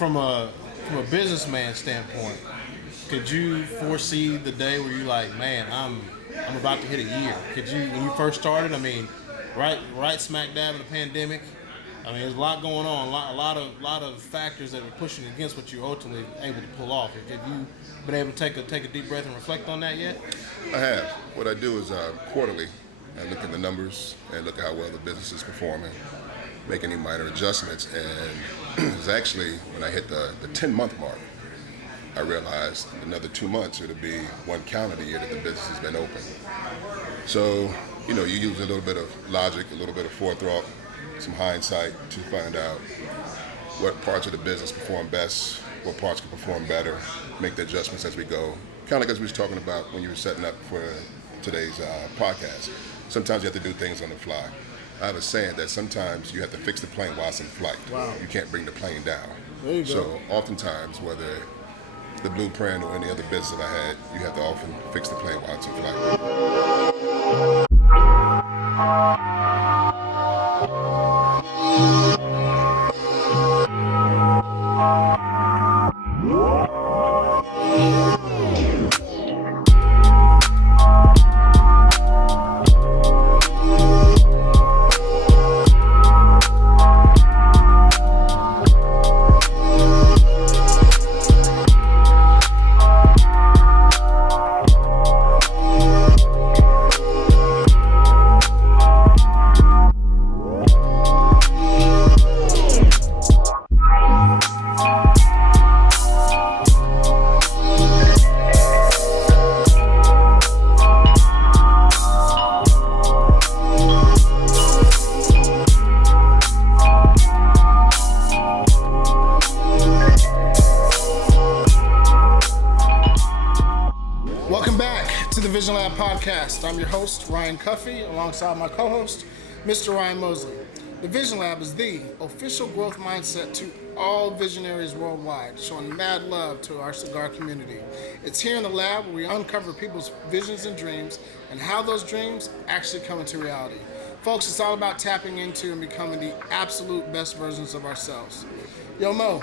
from a businessman standpoint, could you foresee the day where you're like, man, I'm about to hit a year? Could you, when you first started? I mean, right smack dab in the pandemic. I mean, there's a lot going on, a lot of factors that are pushing against what you're ultimately able to pull off. Have you been able to take a deep breath and reflect on that yet? I have. What I do is quarterly, I look at the numbers and look at how well the business is performing, make any minor adjustments, and it was actually when I hit the 10-month mark, I realized another 2 months it'll be one calendar year that the business has been open. So, you use a little bit of logic, a little bit of forethought, some hindsight to find out what parts of the business perform best, what parts can perform better, make the adjustments as we go. Kind of like as we was talking about when you were setting up for today's podcast. Sometimes you have to do things on the fly. I have a saying that sometimes you have to fix the plane while it's in flight. Wow. You can't bring the plane down. There you go. So oftentimes, whether the Blueprint or any other business that I had, you have to often fix the plane while it's in flight. TheVisionLab podcast. I'm your host, Ryan Cuffey, alongside my co-host, Mr. Ryan Mosley. TheVisionLab is the official growth mindset to all visionaries worldwide, showing mad love to our cigar community. It's here in the lab where we uncover people's visions and dreams and how those dreams actually come into reality. Folks, it's all about tapping into and becoming the absolute best versions of ourselves. Yo, Mo,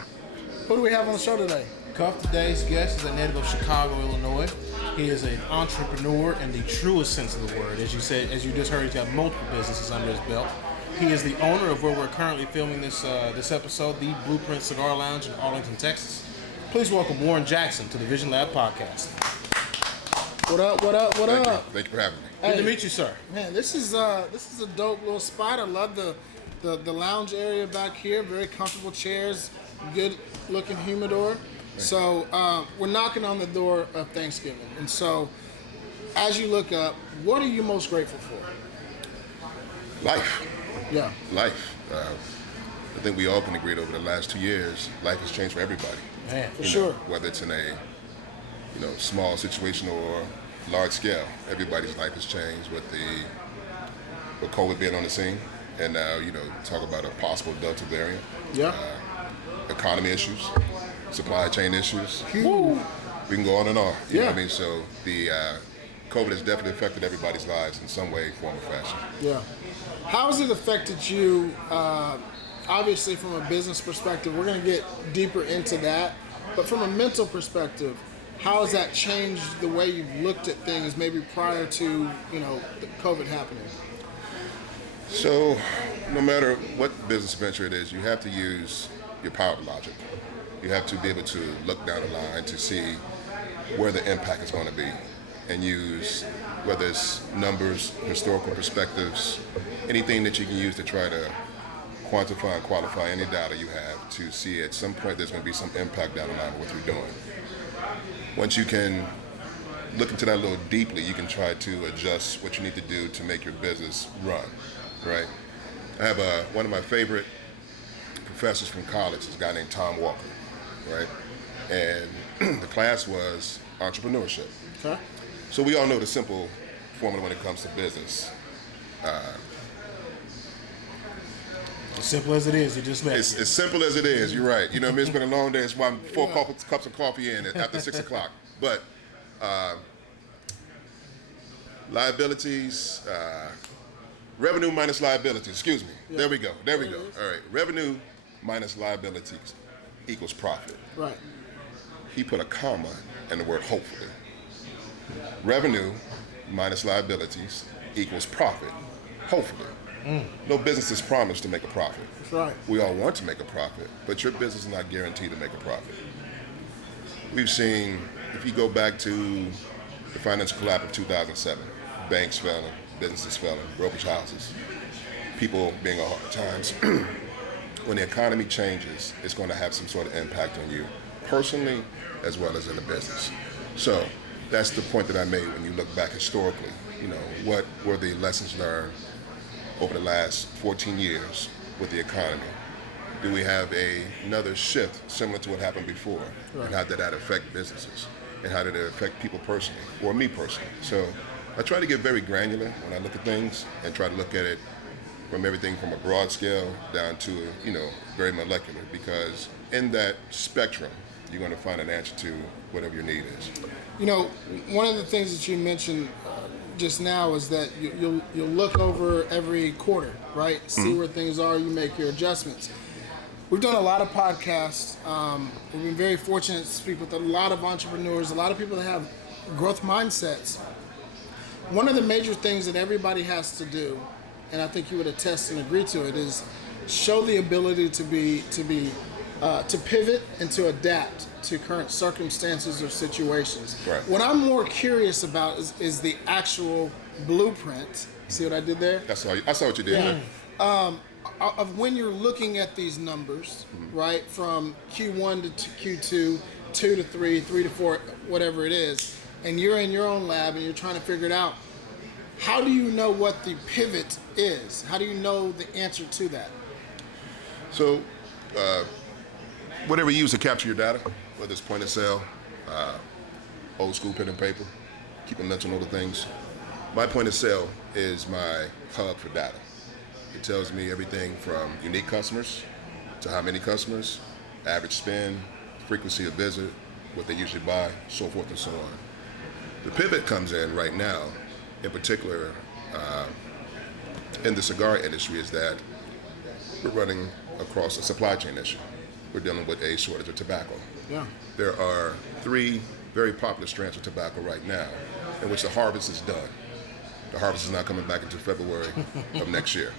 who do we have on the show today? Cuff, today's guest is a native of Chicago, Illinois. He is an entrepreneur in the truest sense of the word. As you said, as you just heard, he's got multiple businesses under his belt. He is the owner of where we're currently filming this episode, the Blueprint Cigar Lounge in Arlington, Texas. Please welcome Warren Jackson to the TheVisionLab podcast. What up? Thank you for having me. Good to meet you, sir. Man, this is a dope little spot. I love the lounge area back here. Very comfortable chairs, good looking humidor. So we're knocking on the door of Thanksgiving. And so as you look up, what are you most grateful for? Life. Yeah. Life. I think we all can agree that over the last 2 years, life has changed for everybody. Man, for sure. Whether it's in a small situation or large scale, everybody's life has changed with COVID being on the scene, and now talk about a possible Delta variant. Yeah. Economy issues, supply chain issues. Woo. We can go on and on. You know Yeah. what I mean? So the COVID has definitely affected everybody's lives in some way, form, or fashion. Yeah. How has it affected you? Obviously, from a business perspective, we're going to get deeper into that. But from a mental perspective, how has that changed the way you've looked at things maybe prior to, the COVID happening? So no matter what business venture it is, you have to use your power of logic. You have to be able to look down the line to see where the impact is going to be and use, whether it's numbers, historical perspectives, anything that you can use to try to quantify and qualify any data you have to see at some point there's going to be some impact down the line of what you're doing. Once you can look into that a little deeply, you can try to adjust what you need to do to make your business run, right? I have one of my favorite professors from college is a guy named Tom Walker, right? And the class was entrepreneurship. Okay. So we all know the simple formula when it comes to business. As simple as it is, you just met. It's as simple as it is, you're right. You know what I mean? It's been a long day. It's why I'm 4 cups of coffee in after 6 o'clock. But liabilities, revenue minus liabilities, excuse me. Yeah. There we go. All right, revenue minus liabilities equals profit. Right. He put a comma in the word hopefully. Revenue minus liabilities equals profit, hopefully. No business is promised to make a profit. That's right. We all want to make a profit, but your business is not guaranteed to make a profit. We've seen, if you go back to the financial collapse of 2007, banks failing, businesses failing, brokerage houses, people being on hard times. When the economy changes, it's going to have some sort of impact on you personally as well as in the business. So that's the point that I made when you look back historically. You know, what were the lessons learned over the last 14 years with the economy? Do we have another shift similar to what happened before? Right. And how did that affect businesses? And how did it affect people personally, or me personally? So I try to get very granular when I look at things and try to look at it from everything from a broad scale down to, very molecular, because in that spectrum, you're going to find an answer to whatever your need is. One of the things that you mentioned just now is that you'll look over every quarter, right? See where things are, you make your adjustments. We've done a lot of podcasts. We've been very fortunate to speak with a lot of entrepreneurs, a lot of people that have growth mindsets. One of the major things that everybody has to do, and I think you would attest and agree to it, is show the ability to pivot and to adapt to current circumstances or situations. Right. What I'm more curious about is the actual blueprint. See what I did there? I saw what you did there. Of when you're looking at these numbers, right, from Q1 to Q2, 2 to 3, 3 to 4, whatever it is, and you're in your own lab and you're trying to figure it out, how do you know what the pivot is? How do you know the answer to that? So, whatever you use to capture your data, whether it's point of sale, old school pen and paper, keep a mental note of things. My point of sale is my hub for data. It tells me everything from unique customers to how many customers, average spend, frequency of visit, what they usually buy, so forth and so on. The pivot comes in right now, in particular in the cigar industry, is that we're running across a supply chain issue. We're dealing with a shortage of tobacco. Yeah. There are 3 very popular strands of tobacco right now in which the harvest is done. The harvest is not coming back until February of next year.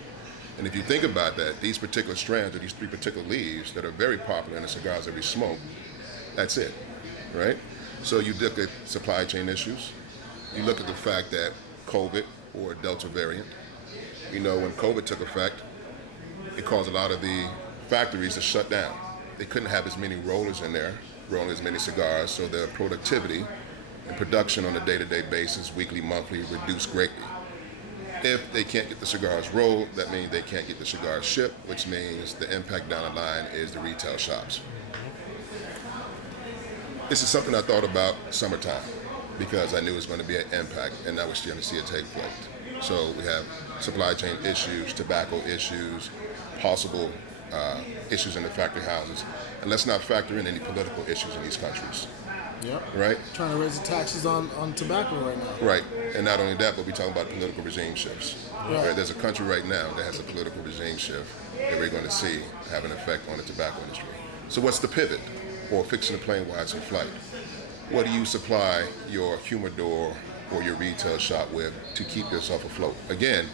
And if you think about that, these particular strands or these 3 particular leaves that are very popular in the cigars that we smoke, that's it, right? So you look at supply chain issues. You look at the fact that COVID or Delta variant, when COVID took effect, it caused a lot of the factories to shut down. They couldn't have as many rollers in there, rolling as many cigars, so their productivity and production on a day-to-day basis, weekly, monthly, reduced greatly. If they can't get the cigars rolled, that means they can't get the cigars shipped, which means the impact down the line is the retail shops. This is something I thought about summertime because I knew it was going to be an impact, and I was going to see it take place. So we have supply chain issues, tobacco issues, possible issues in the factory houses, and let's not factor in any political issues in these countries. Yep. Right? Trying to raise the taxes on tobacco right now. Right. And not only that, but we're talking about political regime shifts. Right. There's a country right now that has a political regime shift that we're going to see have an effect on the tobacco industry. So what's the pivot? Or fixing the plane while it's in flight? What do you supply your humidor or your retail shop with to keep yourself afloat? Again,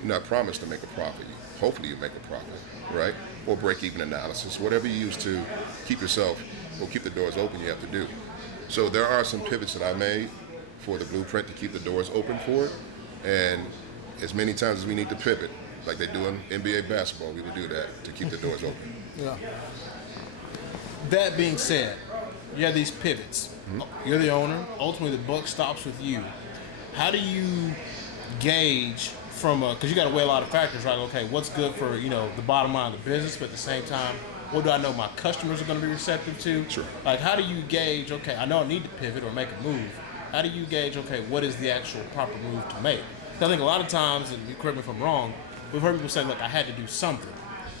you're not promised to make a profit. Hopefully you make a profit, right? Or break-even analysis, whatever you use to keep yourself or keep the doors open, you have to do. So there are some pivots that I made for the Blueprint to keep the doors open for it. And as many times as we need to pivot, like they do in NBA basketball, we will do that to keep the doors open. Yeah. That being said, you have these pivots. You're the owner. Ultimately, the buck stops with you. How do you gauge from because you got to weigh a lot of factors, right? Okay, what's good for the bottom line of the business, but at the same time, what do I know my customers are going to be receptive to? Sure. Like, how do you gauge? Okay, I know I need to pivot or make a move. How do you gauge? Okay, what is the actual proper move to make? I think a lot of times, and you correct me if I'm wrong, we've heard people say, "Look, I had to do something."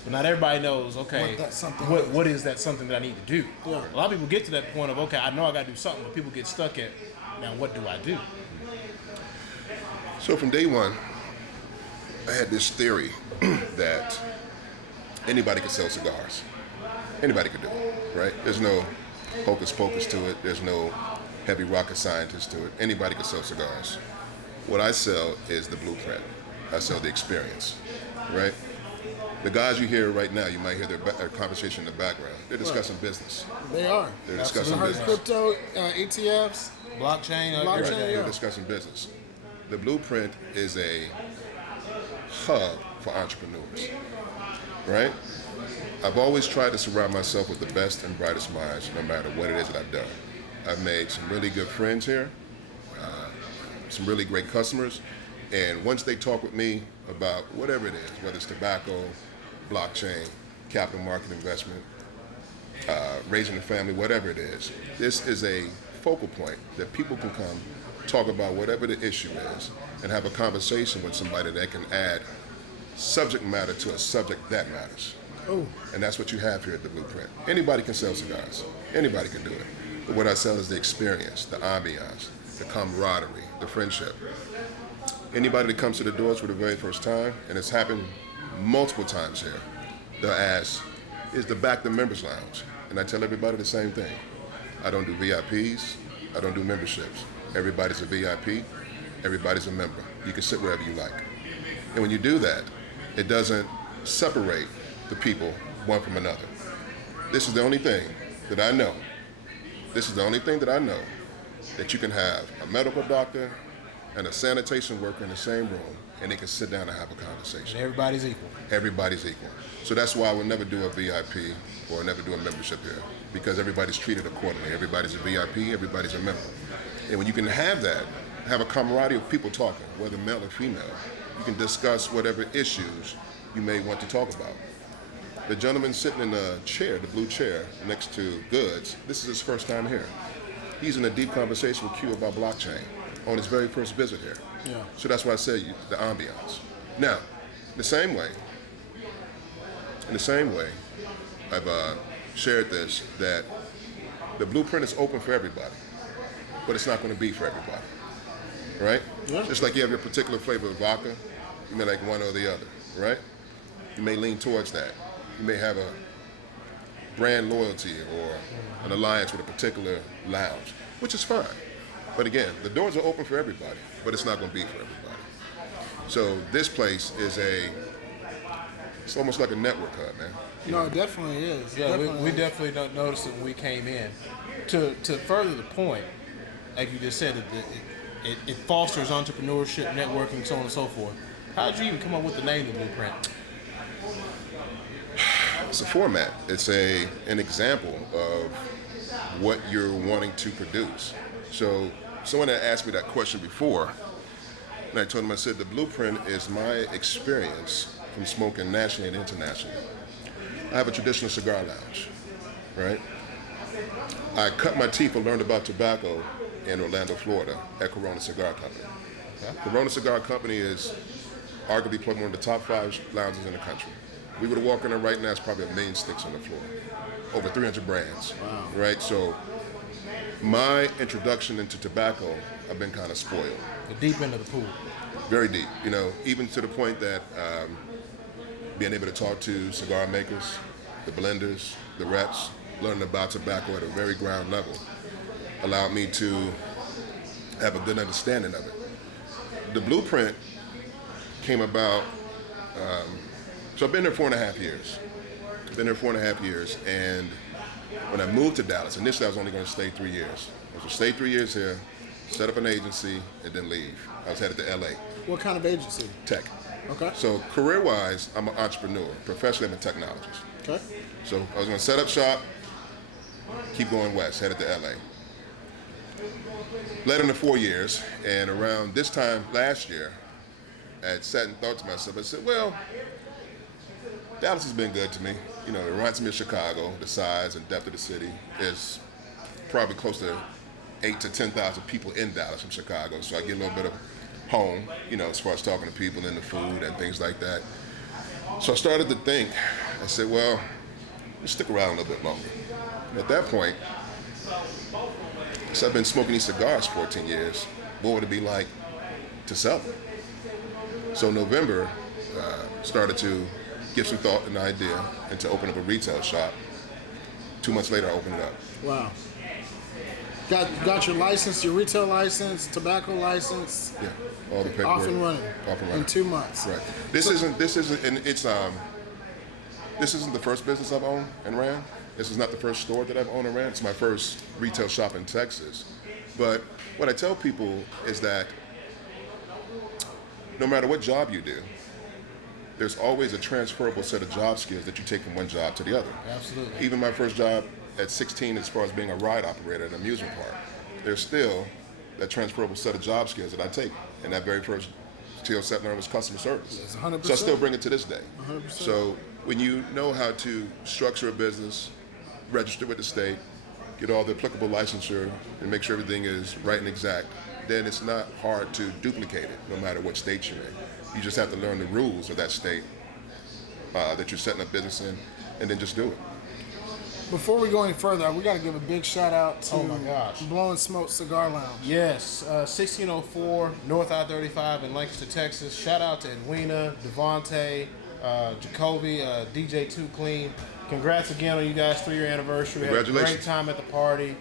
But not everybody knows, okay, what is that something that I need to do? Yeah. A lot of people get to that point of, okay, I know I got to do something, but people get stuck at, now what do I do? So from day one, I had this theory that anybody could sell cigars. Anybody can do it, right? There's no hocus pocus to it. There's no heavy rocket scientist to it. Anybody can sell cigars. What I sell is the blueprint. I sell the experience, right? The guys you hear right now, you might hear their conversation in the background. They're discussing business. They are. They're discussing Heard business. crypto, ETFs. Blockchain. Blockchain. Right, yeah. they're discussing business. The blueprint is a hub for entrepreneurs, right? I've always tried to surround myself with the best and brightest minds, no matter what it is that I've done. I've made some really good friends here, some really great customers, and once they talk with me about whatever it is, whether it's tobacco, blockchain, capital market investment, raising a family, whatever it is, this is a focal point that people can come talk about whatever the issue is and have a conversation with somebody that can add subject matter to a subject that matters. Oh, And that's what you have here at the Blueprint. Anybody can sell cigars. Anybody can do it. But what I sell is the experience, the ambiance, the camaraderie, the friendship. Anybody that comes to the doors for the very first time, and it's happened multiple times here, they'll ask, is the back the members lounge? And I tell everybody the same thing. I don't do VIPs, I don't do memberships. Everybody's a VIP, everybody's a member. You can sit wherever you like. And when you do that, it doesn't separate the people one from another. This is the only thing that I know. This is the only thing that I know that you can have a medical doctor and a sanitation worker in the same room, and they can sit down and have a conversation. And everybody's equal. Everybody's equal. So that's why I will never do a VIP or never do a membership here, because everybody's treated accordingly. Everybody's a VIP, everybody's a member. And when you can have that, have a camaraderie of people talking, whether male or female, you can discuss whatever issues you may want to talk about. The gentleman sitting in the chair, the blue chair, next to Goods, this is his first time here. He's in a deep conversation with Q about blockchain on his very first visit here. Yeah. So that's why I say the ambiance. Now, in the same way, I've shared this, that the Blueprint is open for everybody, but it's not going to be for everybody, right? Yeah. Just like you have your particular flavor of vodka, you may like one or the other, right? You may lean towards that. You may have a brand loyalty or an alliance with a particular lounge, which is fine. But again, the doors are open for everybody, but it's not going to be for everybody. So this place is it's almost like a network hub, man. no, it definitely is. Yeah, we definitely don't notice it when we came in. To further the point, like you just said, it fosters entrepreneurship, networking, so on and so forth. How did you even come up with the name of the Blueprint? It's a format. It's an example of what you're wanting to produce. So someone had asked me that question before, and I told them, I said, the Blueprint is my experience from smoking nationally and internationally. I have a traditional cigar lounge, right? I cut my teeth and learned about tobacco in Orlando, Florida at Corona Cigar Company. Corona Cigar Company is arguably probably one of the top 5 lounges in the country. We would walk in there right now, it's probably 1 million sticks on the floor. Over 300 brands, right? So my introduction into tobacco, I've been kind of spoiled. The deep end of the pool. Very deep, even to the point that being able to talk to cigar makers, the blenders, the reps, learning about tobacco at a very ground level allowed me to have a good understanding of it. The Blueprint came about, so I've been there 4.5 years. And when I moved to Dallas, initially I was only going to stay 3 years. I was going to stay 3 years here, set up an agency, and then leave. I was headed to LA. What kind of agency? Tech. Okay. So career-wise, I'm an entrepreneur. Professionally, I'm a technologist. Okay. So I was going to set up shop, keep going west, headed to LA. Led into 4 years, and around this time last year, I had sat and thought to myself, I said, well, Dallas has been good to me. It reminds me of Chicago. The size and depth of the city is probably close to 8,000 to 10,000 people in Dallas from Chicago. So I get a little bit of home, as far as talking to people and the food and things like that. So I started to think, I said, well, let's stick around a little bit longer. And at that point, so I've been smoking these cigars 14 years. What would it be like to sell them? So November, started to give some thought and idea and to open up a retail shop 2 months later, I opened it up. Wow. Got your license, your retail license, tobacco license. Yeah, all the paperwork. Off and running. In 2 months. Right. This isn't, and it's this isn't the first business I've owned and ran. This is not the first store that I've owned and ran. It's my first retail shop in Texas. But what I tell people is that no matter what job you do, there's always a transferable set of job skills that you take from one job to the other. Absolutely. Even my first job at 16, as far as being a ride operator at an amusement park, there's still that transferable set of job skills that I take. And that very first skill set learned was customer service. That's 100%. So I still bring it to this day. 100%. So when you know how to structure a business, register with the state, get all the applicable licensure, and make sure everything is right and exact, then it's not hard to duplicate it, no matter what state you're in. You just have to learn the rules of that state that you're setting up business in, and then just do it. Before we go any further, we got to give a big shout out to Oh my gosh. Blowing Smoke Cigar Lounge. Yes, 1604 North I-35 in Lancaster, Texas. Shout out to Edwina, Devontae, Jacoby, DJ Too Clean. Congrats again on you guys' 3-year anniversary. We had a Congratulations. great time at the party.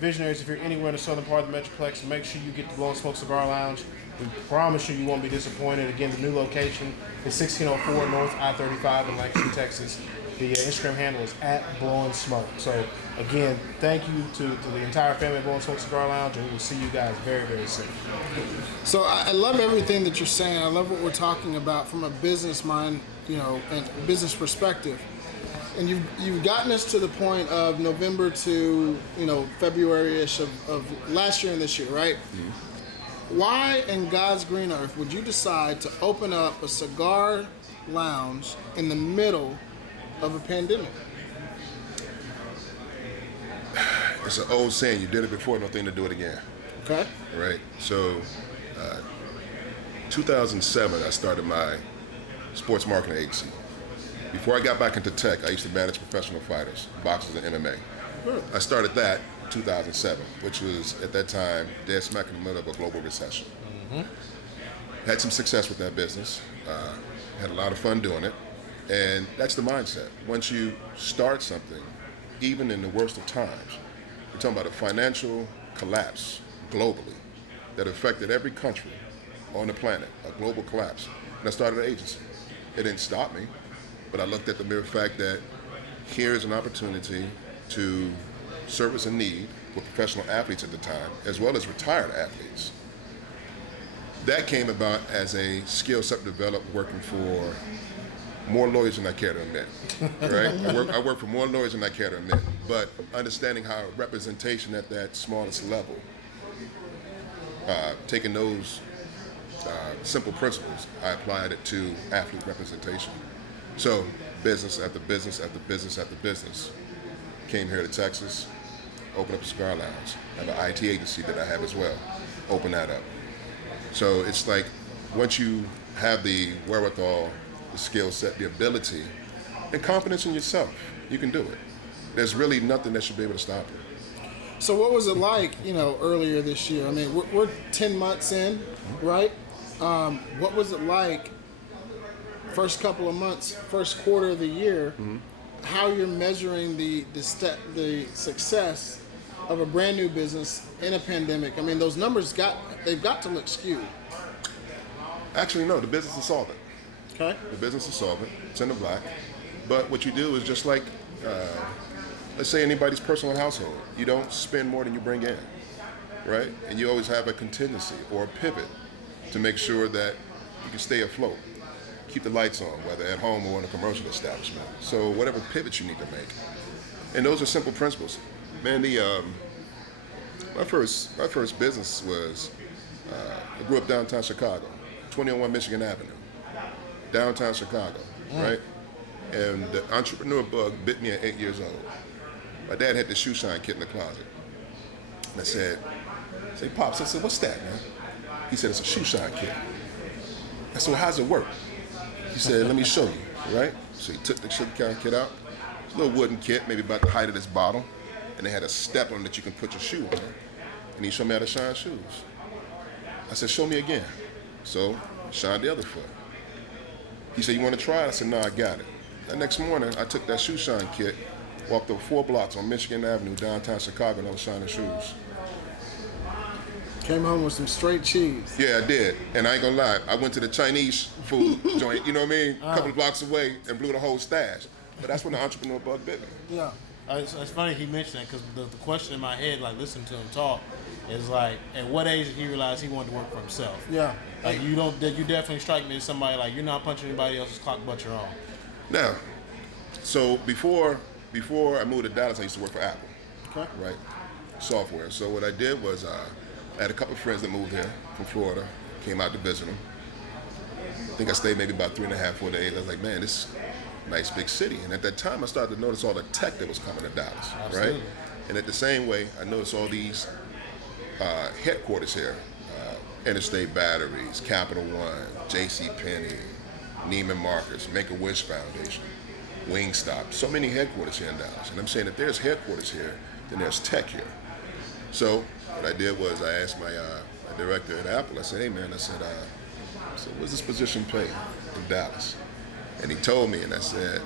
Visionaries, if you're anywhere in the southern part of the Metroplex, make sure you get to Blowing Smoke Cigar Lounge. We promise you won't be disappointed. Again, the new location is 1604 North I-35 in Lancaster, Texas. The Instagram handle is @BlowingSmoke. So again, thank you to the entire family of Blowing Smoke Cigar Lounge, and we will see you guys very, very soon. So I love everything that you're saying. I love what we're talking about from a business mind, and business perspective. And you've gotten us to the point of November to February-ish of last year and this year, right? Mm-hmm. Why in God's green earth would you decide to open up a cigar lounge in the middle of a pandemic? It's an old saying, you did it before, no thing to do it again. Okay. Right? So, 2007, I started my sports marketing agency. Before I got back into tech, I used to manage professional fighters, boxers and MMA. I started that in 2007, which was, at that time, dead smack in the middle of a global recession. Mm-hmm. Had some success with that business. Had a lot of fun doing it. And that's the mindset. Once you start something, even in the worst of times, we're talking about a financial collapse globally that affected every country on the planet, a global collapse. And I started an agency. It didn't stop me, but I looked at the mere fact that here's an opportunity to service a need with professional athletes at the time, as well as retired athletes. That came about as a skill set developed working for more lawyers than I care to admit, right? I work for more lawyers than I care to admit, but understanding how representation at that smallest level, taking those simple principles, I applied it to athlete representation. So business after business after business after business, came here to Texas, opened up a cigar lounge, have an IT agency that I have as well, open that up. So it's like, once you have the wherewithal, the skill set, the ability, and confidence in yourself, you can do it. There's really nothing that should be able to stop you. So what was it like, earlier this year? I mean, we're 10 months in, right? What was it like first couple of months, first quarter of the year, how you're measuring the success of a brand new business in a pandemic? I mean, those numbers they've got to look skewed. Actually, no, the business is solvent. Okay. The business is solvent. It's in the black. But what you do is just like, let's say anybody's personal household. You don't spend more than you bring in, right? And you always have a contingency or a pivot to make sure that you can stay afloat. Keep the lights on, whether at home or in a commercial establishment. So whatever pivots you need to make. And those are simple principles. Man, my first business was, I grew up downtown Chicago, 2001 Michigan Avenue. Downtown Chicago, right? And the entrepreneur bug bit me at 8 years old. My dad had the shoe shine kit in the closet. And I said, Pops, I said, what's that, man? He said, it's a shoe shine kit. I said, well, how's it work? He said, let me show you, right? So he took the shoe shine kit out. It's a little wooden kit, maybe about the height of this bottle. And they had a step on it that you can put your shoe on. And he showed me how to shine shoes. I said, show me again. So, shine the other foot. He said, you want to try it? I said, no, I got it. That next morning, I took that shoe shine kit Walked up 4 blocks on Michigan Avenue, downtown Chicago, and I was shining shoes. Came home with some straight cheese. Yeah, I did. And I ain't gonna lie, I went to the Chinese food joint, you know what I mean? A couple of blocks away and blew the whole stash. But that's when the entrepreneur bug bit me. Yeah. It's funny he mentioned that because the question in my head, like listening to him talk, is like, at what age did he realize he wanted to work for himself? Yeah. Like you definitely strike me as somebody like you're not punching anybody else's clock but your own. Now, so before I moved to Dallas, I used to work for Apple, Okay. right? Software. So what I did was I had a couple of friends that moved here from Florida, came out to visit them. I think I stayed maybe about 3.5, 4 days. I was like, man, this is a nice big city. And at that time, I started to notice all the tech that was coming to Dallas, Absolutely. right? And at the same way, I noticed all these headquarters here, Interstate Batteries, Capital One, J.C. Penney, Neiman Marcus, Make-A-Wish Foundation, Wingstop. So many headquarters here in Dallas. And I'm saying if there's headquarters here, then there's tech here. So what I did was I asked my director at Apple, I said, hey man, I said, what's this position pay in Dallas? And he told me, and I said,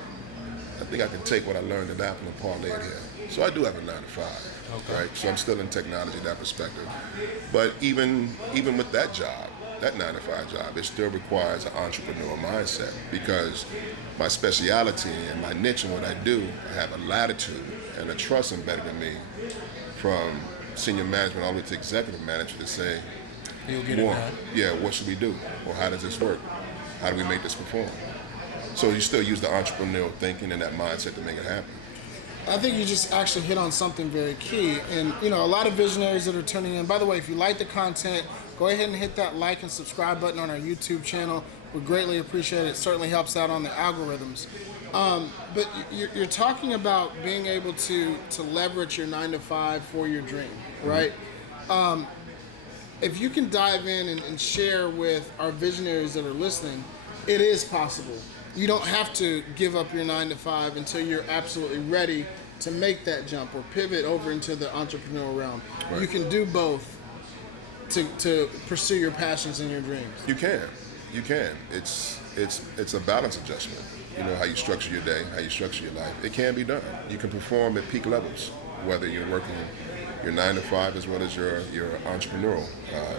I think I can take what I learned at Apple and parlay it here. So I do have a 9-to-5, right? So I'm still in technology in that perspective. But even with that job, that 9-to-5 job, it still requires an entrepreneurial mindset because my speciality and my niche and what I do, I have a latitude and a trust embedded in me from senior management all the way to executive manager to say, He'll get it done. yeah, what should we do? Or how does this work? How do we make this perform? So you still use the entrepreneurial thinking and that mindset to make it happen. I think you just actually hit on something very key. And, you know, a lot of visionaries that are tuning in, by the way, if you like the content, go ahead and hit that like and subscribe button on our YouTube channel. We greatly appreciate it. It certainly helps out on the algorithms. But you're talking about being able to leverage your 9-to-5 for your dream, right? If you can dive in and share with our visionaries that are listening, it is possible. You don't have to give up your 9-to-5 until you're absolutely ready to make that jump or pivot over into the entrepreneurial realm. Right. You can do both to pursue your passions and your dreams. You can. It's a balance adjustment. You know, how you structure your day, how you structure your life. It can be done. You can perform at peak levels, whether you're working your 9-to-5 as well as your entrepreneurial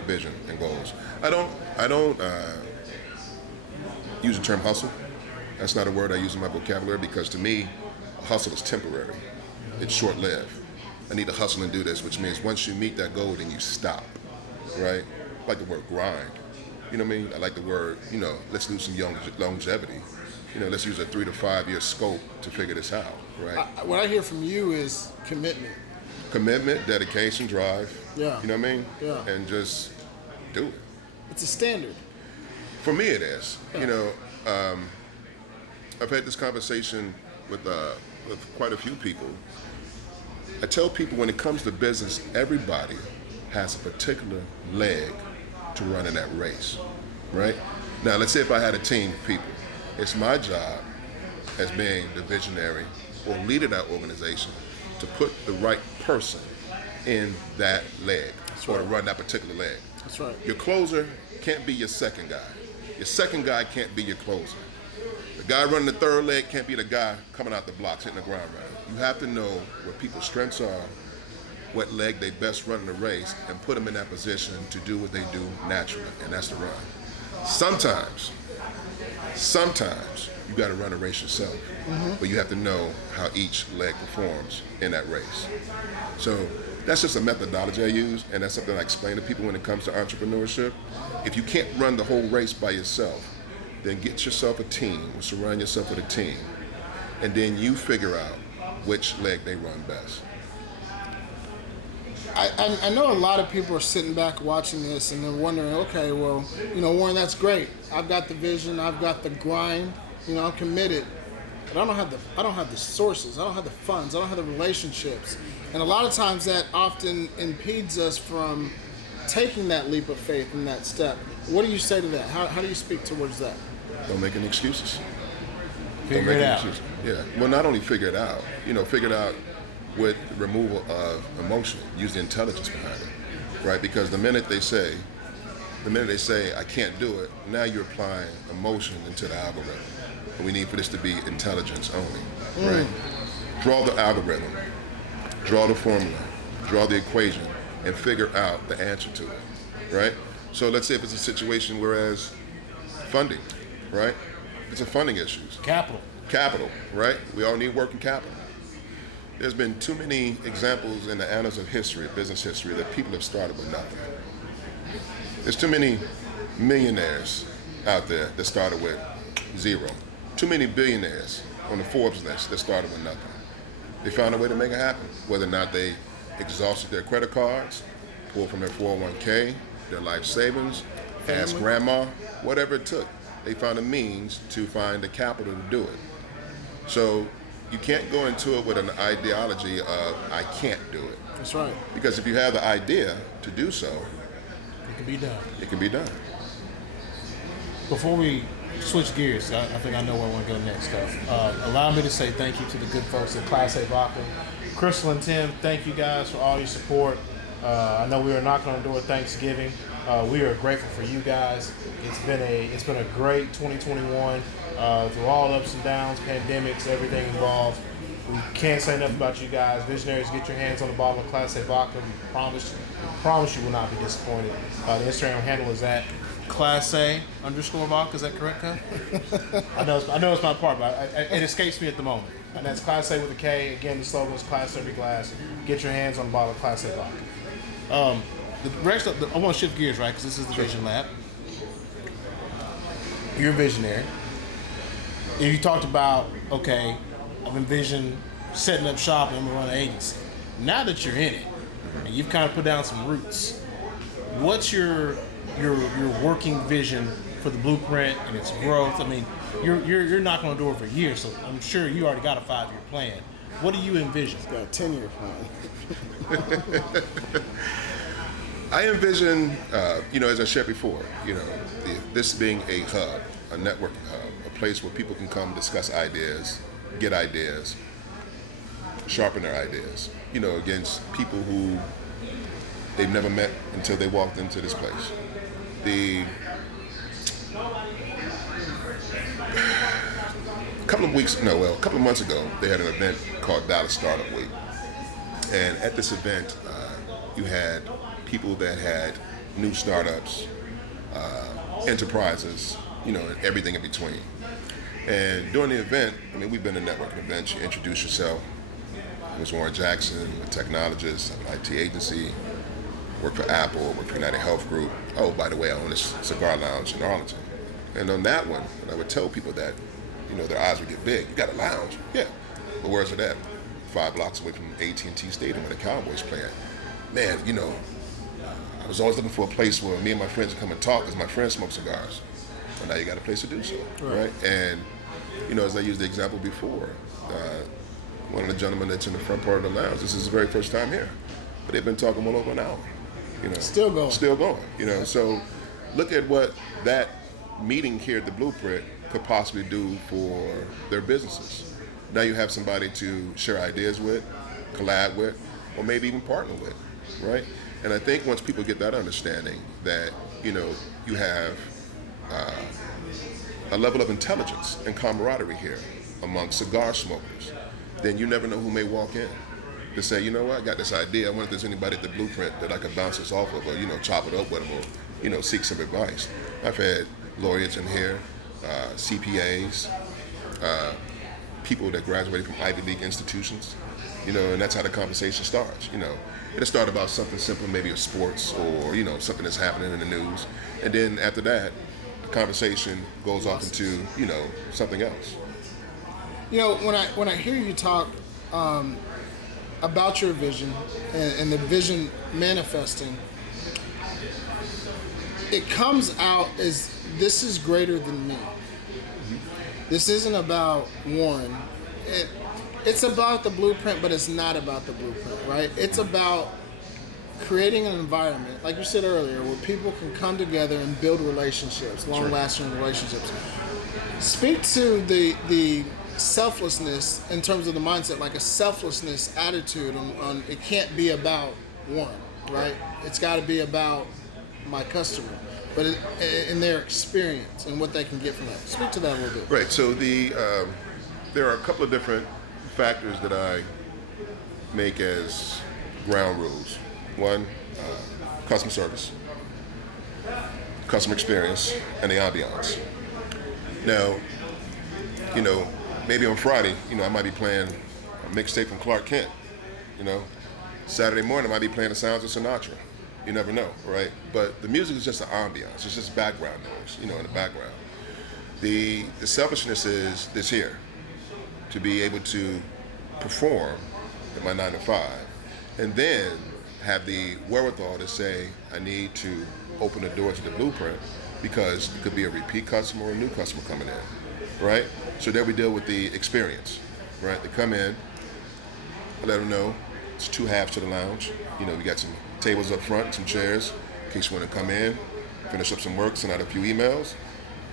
vision and goals. I don't use the term hustle. That's not a word I use in my vocabulary because to me, hustle is temporary. It's short-lived. I need to hustle and do this, which means once you meet that goal, then you stop, right? I like the word grind. You know what I mean? I like the word, let's do some longevity. Let's use a 3 to 5 year scope to figure this out, right? What I hear from you is commitment. Commitment, dedication, drive. Yeah. You know what I mean? Yeah. And just do it. It's a standard. For me, it is. I've had this conversation with quite a few people. I tell people when it comes to business, everybody has a particular leg to run in that race, right? Now, let's say if I had a team of people, it's my job as being the visionary or leader of that organization to put the right person in that leg or to run that particular leg. That's right. Your closer can't be your second guy. Your second guy can't be your closer. The guy running the third leg can't be the guy coming out the blocks, hitting the ground running. You have to know what people's strengths are, what leg they best run in the race, and put them in that position to do what they do naturally, and that's the run. Sometimes you got to run a race yourself, but you have to know how each leg performs in that race. So that's just a methodology I use, and that's something I explain to people when it comes to entrepreneurship. If you can't run the whole race by yourself, then get yourself a team, or surround yourself with a team, and then you figure out which leg they run best. I know a lot of people are sitting back watching this and they're wondering, okay, well, Warren, that's great. I've got the vision, I've got the grind, I'm committed, but I don't have the sources, I don't have the funds, I don't have the relationships. And a lot of times that often impedes us from taking that leap of faith and that step. What do you say to that? How do you speak towards that? Don't make any excuses. Figure it out. Yeah. Well, not only figure it out, figure it out with removal of emotion. Use the intelligence behind it, right? Because the minute they say, I can't do it, now you're applying emotion into the algorithm. And we need for this to be intelligence only, right? draw the algorithm, draw the formula, draw the equation, and figure out the answer to it, right? So let's say if it's a situation whereas funding, right? It's a funding issue. Capital, right? We all need working capital. There's been too many examples in the annals of history, business history, that people have started with nothing. There's too many millionaires out there that started with zero. Too many billionaires on the Forbes list that started with nothing. They found a way to make it happen, whether or not they exhausted their credit cards, pulled from their 401k, their life savings, asked grandma, whatever it took. They found a means to find the capital to do it. So you can't go into it with an ideology of, I can't do it. That's right. Because if you have the idea to do so, It can be done. it can be done. Before we switch gears, I think I know where I want to go next. Allow me to say thank you to the good folks at Class A Vodka. Crystal and Tim, thank you guys for all your support. I know we were knocking on the door at Thanksgiving. We are grateful for you guys. It's been a great 2021 through all ups and downs, pandemics, everything involved. We can't say enough about you guys. Visionaries, get your hands on the bottle of Class A Vodka. We promise you will not be disappointed. The Instagram handle is at Class A_Vodka. Is that correct, Ken? I know it's my part, but it escapes me at the moment. And that's Class A with a K. Again, the slogan is Class Every Glass. Get your hands on the bottle of Class A Vodka. I want to shift gears, right? Because this is the Vision Lab. You're a visionary. And you talked about, okay, I've envisioned setting up shop and I'm going to run an agency. Now that you're in it, and you've kind of put down some roots, what's your working vision for the Blueprint and its growth? I mean, you're knocking on the door for years, so I'm sure you already got a 5-year plan. What do you envision? Got a 10-year plan. I envision, as I shared before, this being a hub, a networking hub, a place where people can come discuss ideas, get ideas, sharpen their ideas, against people who they've never met until they walked into this place. A couple of months ago, they had an event called Dallas Startup Week. And at this event, you had people that had new startups, enterprises, and everything in between. And during the event, we've been to networking events. You introduce yourself. I was Warren Jackson, a technologist, an IT agency, worked for Apple, worked for United Health Group. Oh, by the way, I own this cigar lounge in Arlington. And on that one, I would tell people that, their eyes would get big. You got a lounge? Yeah. But where's it at? 5 blocks away from AT&T Stadium where the Cowboys play at. Man, I was always looking for a place where me and my friends would come and talk because my friends smoke cigars. Well, now you got a place to do so, right? And, as I used the example before, one of the gentlemen that's in the front part of the lounge, this is his very first time here, but they've been talking well over an hour. Still going. So look at what that meeting here at the Blueprint could possibly do for their businesses. Now you have somebody to share ideas with, collab with, or maybe even partner with, right? And I think once people get that understanding that, you have a level of intelligence and camaraderie here among cigar smokers, then you never know who may walk in to say, I got this idea. I wonder if there's anybody at the Blueprint that I could bounce this off of, or, chop it up with them, or, seek some advice. I've had lawyers in here, CPAs, people that graduated from Ivy League institutions, and that's how the conversation starts. It'll start about something simple, maybe of sports or, something that's happening in the news. And then after that, the conversation goes off into, something else. When I hear you talk about your vision and the vision manifesting, it comes out as this is greater than me. This isn't about Warren. It's about the Blueprint, but it's not about the Blueprint, right? It's about creating an environment, like you said earlier, where people can come together and build relationships, long-lasting relationships. Speak to the selflessness in terms of the mindset, like a selflessness attitude on it can't be about Warren, right? It's got to be about my customer, but in their experience and what they can get from that. Speak to that a little bit. Right. So there are a couple of different factors that I make as ground rules. One, customer service, customer experience, and the ambiance. Now, maybe on Friday, I might be playing a mixtape from Clark Kent, Saturday morning I might be playing the sounds of Sinatra. You never know, right? But the music is just an ambiance. It's just background noise, in the background. The selfishness is this here, to be able to perform at my 9 to 5, and then have the wherewithal to say, I need to open the door to the Blueprint because it could be a repeat customer or a new customer coming in, right? So there we deal with the experience, right? They come in, I let them know it's 2 halves to the lounge. We got some tables up front, some chairs, in case you want to come in, finish up some work, send out a few emails.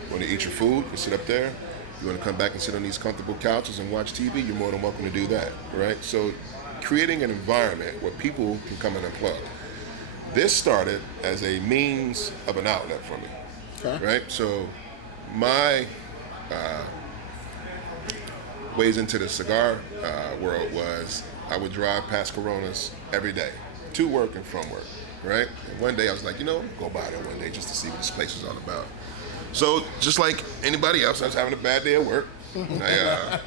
You want to eat your food, you sit up there. You want to come back and sit on these comfortable couches and watch TV, you're more than welcome to do that, right? So creating an environment where people can come in and plug. This started as a means of an outlet for me, okay. Right? So my ways into the cigar world was I would drive past Coronas every day, to work and from work, right? And one day I was like, go by there one day just to see what this place is all about. So just like anybody else, I was having a bad day at work. I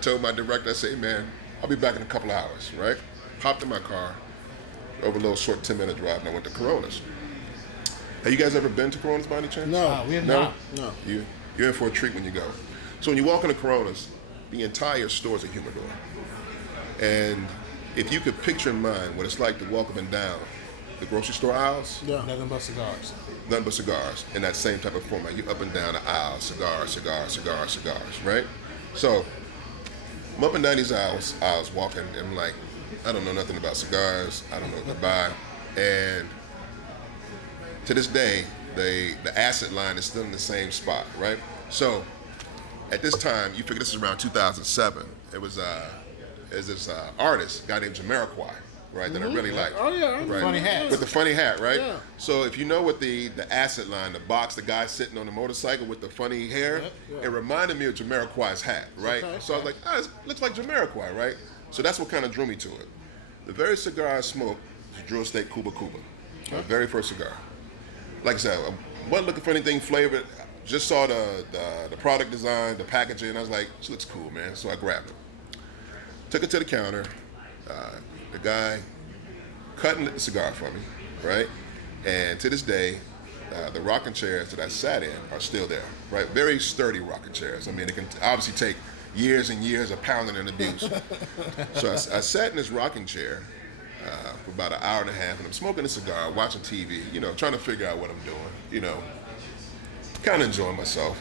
told my director, I said, man, I'll be back in a couple of hours, right? Hopped in my car, over a little short 10-minute drive, and I went to Coronas. Have you guys ever been to Coronas by any chance? No, we have not. No. You're in for a treat when you go. So when you walk into Coronas, the entire store is a humidor. And if you could picture in mind what it's like to walk up and down the grocery store aisles, Nothing but cigars. Nothing but cigars in that same type of format. You're up and down the aisle, cigars, right? So I'm up and down these aisles walking, and I'm like, I don't know nothing about cigars. I don't know what to buy. And to this day, the acid line is still in the same spot, right? So at this time, you figure this is around 2007. It was this artist, a guy named Jamiroquai, right, that I really liked. Oh, yeah. Right? Funny hat. With the funny hat, right? Yeah. So if you know what the acid line, the box, the guy sitting on the motorcycle with the funny hair, it reminded me of Jamiroquai's hat, right? Okay. So I was like, it looks like Jamiroquai, right? So that's what kind of drew me to it. The very cigar I smoked was Drill State Cuba Cuba, my very first cigar. Like I said, I wasn't looking for anything flavored. Just saw the product design, the packaging, and I was like, this looks cool, man. So I grabbed it. Took it to the counter. The guy cut and lit the cigar for me, right? And to this day, the rocking chairs that I sat in are still there, right? Very sturdy rocking chairs. I mean, it can obviously take years and years of pounding and abuse. So I sat in this rocking chair for about an hour and a half, and I'm smoking a cigar, watching TV, trying to figure out what I'm doing, kind of enjoying myself.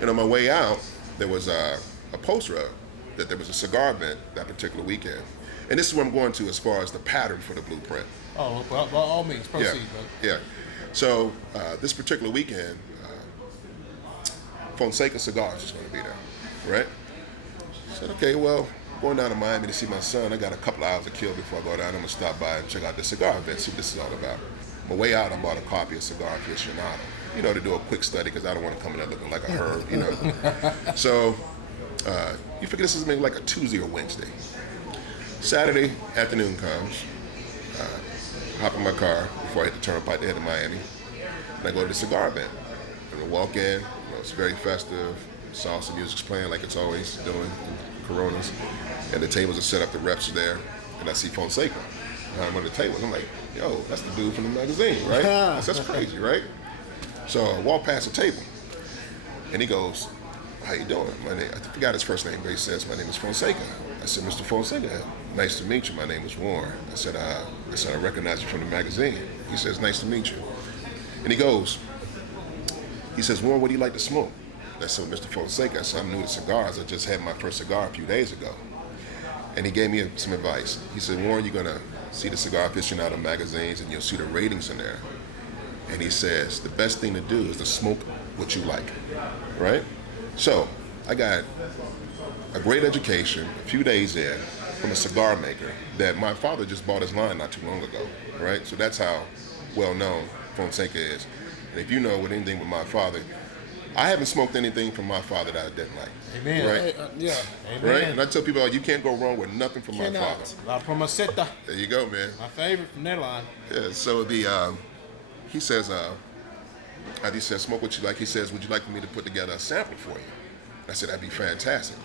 And on my way out, there was a poster up that there was a cigar event that particular weekend. And this is where I'm going to as far as the pattern for the Blueprint. Oh, well, by all means, proceed, brother. Yeah. So this particular weekend, Fonseca Cigars is going to be there, right? I said, okay, well, going down to Miami to see my son. I got a couple of hours to kill before I go down. I'm going to stop by and check out the cigar event, see what this is all about. On my way out, I bought a copy of Cigar Aficionado, to do a quick study because I don't want to come in there looking like a herb, So you figure this is maybe like a Tuesday or Wednesday. Saturday afternoon comes, hop in my car before I hit the turnpike to head to Miami, and I go to the cigar event. And I walk in, it's very festive, salsa music's playing like it's always doing in Coronas, and the tables are set up, the reps are there, and I see Fonseca behind one of the tables. I'm like, yo, that's the dude from the magazine, right? That's crazy, right? So I walk past the table, and he goes, how you doing? I forgot his first name, but he says, my name is Fonseca. I said, Mr. Fonseca, nice to meet you. My name is Warren. I said, I recognize you from the magazine. He says, nice to meet you. And he says, Warren, what do you like to smoke? I said, Mr. Fonseca, I said, I'm new to cigars. I just had my first cigar a few days ago. And he gave me some advice. He said, Warren, you're going to see the Cigar Aficionado magazines and you'll see the ratings in there. And he says, the best thing to do is to smoke what you like, right? So I got a great education a few days in from a cigar maker that my father just bought his line not too long ago, right? So that's how well known Fonseca is. And if you know with anything with my father, I haven't smoked anything from my father that I didn't like. Amen. Right? Yeah. Amen. Right? And I tell people, you can't go wrong with nothing from my Cannot. father. La Promeseta, There you go, man. my favorite from that line. Yeah, so he says, he says, smoke what you like. He says, would you like for me to put together a sample for you? I said, that'd be fantastic.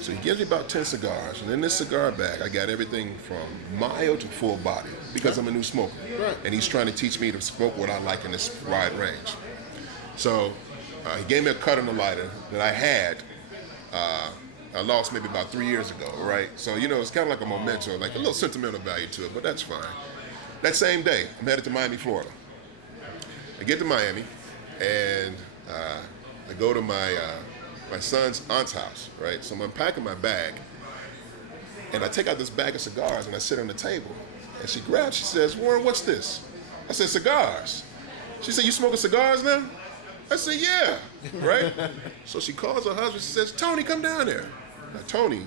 So he gives me about 10 cigars, and in this cigar bag, I got everything from mild to full body because I'm a new smoker. Right. And he's trying to teach me to smoke what I like in this wide range. So he gave me a cut on the lighter that I had. I lost maybe about 3 years ago, right? So, it's kind of like a memento, like a little sentimental value to it, but that's fine. That same day, I'm headed to Miami, Florida. I get to Miami, and I go to my son's aunt's house, right? So I'm unpacking my bag, and I take out this bag of cigars, and I sit on the table, and she says, Warren, what's this? I said, cigars. She said, you smoking cigars now? I said, yeah, right? So she calls her husband, she says, Tony, come down there. Now, Tony,